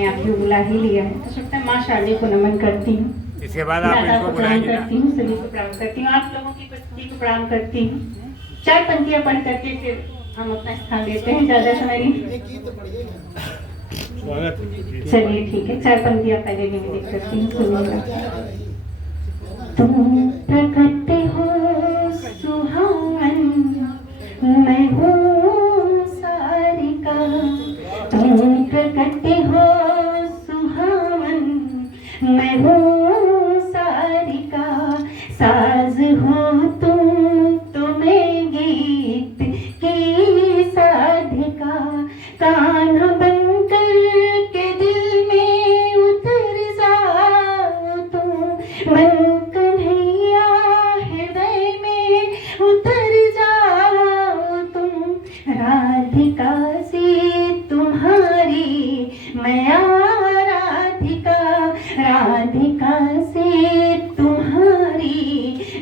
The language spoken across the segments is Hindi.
ने आपको बुला ही लिया है तो सबसे माँ शारदे को नमन करती हूँ। इसके बाद आप दादा इसको को प्रणाम बुलाएंगे ना। करती हूँ, सभी को प्रणाम करती हूँ, आप लोगों की उपस्थिति को प्रणाम करती हूँ। 4 पंक्तियाँ पढ़ करके फिर हम अपना स्थान देते हैं, ज्यादा समय नहीं। चलिए ठीक है, 4 पंक्तियाँ पहले निवेदित करती हूँ, सुनिएगा। तुम प्रकट हो सुहावन, मैं हूँ सारिका। तुम प्रकट हो सुहावन, मैं हूँ सारिका। साज हो तुम तो मैं गीत की साधिका। कान्हा बनकर के दिल में उतर जाओ तुम, मन कन्हैया हृदय में उतर जाओ तुम। राधिका से तुम्हारी मैं आराधिका, राधिका से तुम्हारी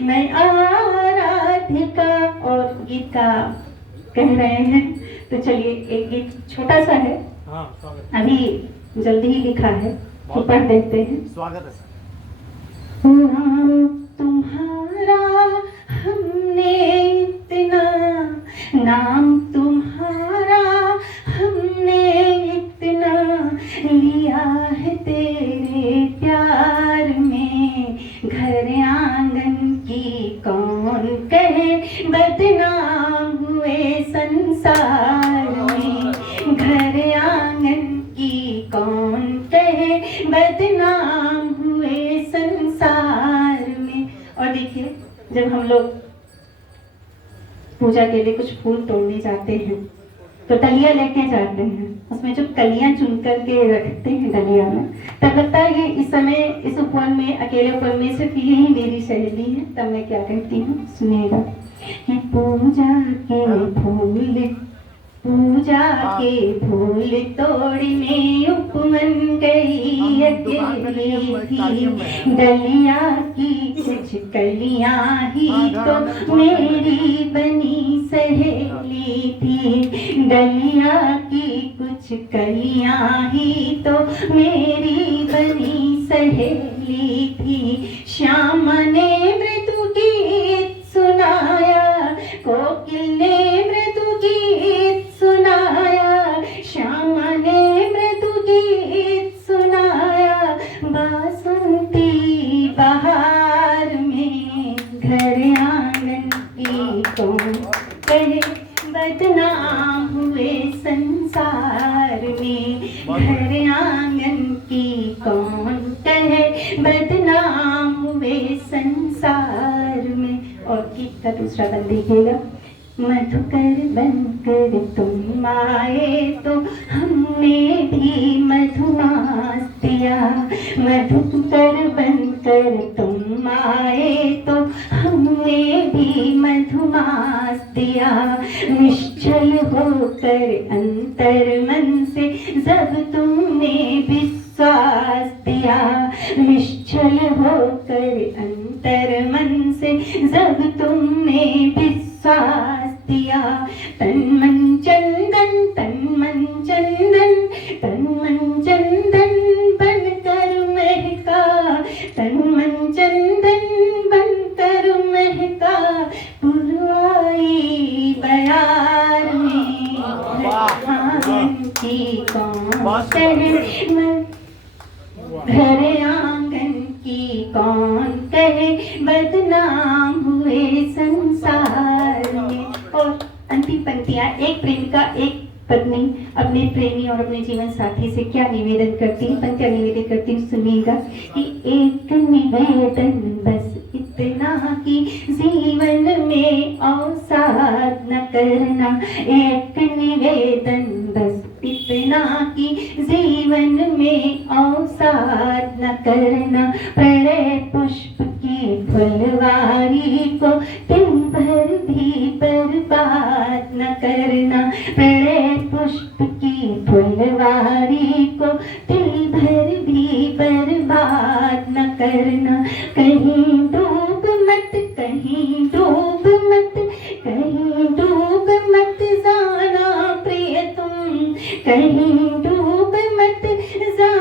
मैं आराधिका। और गीत का कह रहे हैं तो चलिए एक गीत छोटा सा है, अभी जल्दी ही लिखा है तो पढ़ देते हैं। स्वागत है। नाम तुम्हारा हमने इतना, नाम तुम्हारा हमने इतना लिया है तेरे प्यार में। घर आंगन की कौन कहे बदनाम हुए संसार में। घर आंगन की कौन कहे बदनाम हुए संसार में। और देखिए जब हम लोग पूजा के लिए कुछ फूल तोड़ने जाते हैं तो डलिया लेके जाते हैं, उसमें जो कलियां चुन करके रखते हैं डलिया में, तब लगता है कि इस समय इस उपवन में अकेले उपवन में सिर्फ यही मेरी सहेली है। तब मैं क्या कहती हूँ सुनिएगा कि पूजा के फूल, पूजा के फूल तोड़ने उपवन गई अकेली थी। डलिया की कुछ कलियां ही तो मेरी बनी सहेली थी। डलिया की कुछ कलियां ही तो मेरी बनी सहेली थी। श्याम ने मृदु गीत सुनाया, कोकिल ने मृदु गीत सुनाया। श्याम ने मृदु गीत सुनाया, बासंती बहार में। घर आंगन की कौन कहे बदनाम हुए संसार में। घर आंगन की कौन कहे बदनाम हुए संसार में। और गीत का दूसरा बंद देखिएगा। मधुकर बनकर तुम आए तो हमने भी मधुमास दिया। मधुकर बनकर तुम आए तो हमने भी मधुमास दिया। निश्चल होकर अंतर मन से जब तुमने विश्वास दिया। निश्चल होकर अंतर मन से जब तुमने विश्वास दिया। तन मन चंदन, तन मन चंदन, तन मन चंदन बनकर महका। तन मन चंदन बनकर महका, पुरवाई बयार में। आंगन की कौन कहे, घर आंगन की कौन कहे बदनाम हुए संसार में। और अंतिम पंक्तियां, एक प्रेमिका एक पत्नी अपने प्रेमी और अपने जीवन साथी से क्या निवेदन करती है, पंक्तियां निवेदित करती है, सुनिएगा कि एक निवेदन बस इतना कि जीवन में अवसाद न करना। एक निवेदन बस इतना कि जीवन में अवसाद न करना। प्रणय पुष्प की फुलवारी को दिन भर भी बर्बाद न करना। प्रणय पुष्प की फुलवारी को दिल भर भी बर्बाद न करना। कहीं डूब मत, कहीं डूब मत, कहीं डूब मत जाना प्रिय तुम। कहीं डूब मत जाना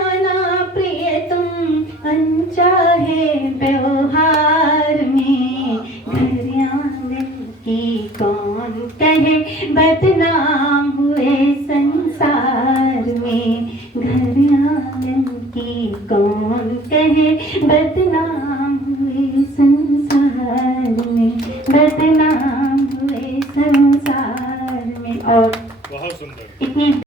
चाहे व्यवहार में, घर आंगन की कौन कहे बदनाम हुए संसार में, घर आंगन की कौन कहे बदनाम हुए संसार में, बदनाम हुए संसार में। और बहुत सुंदर। इतनी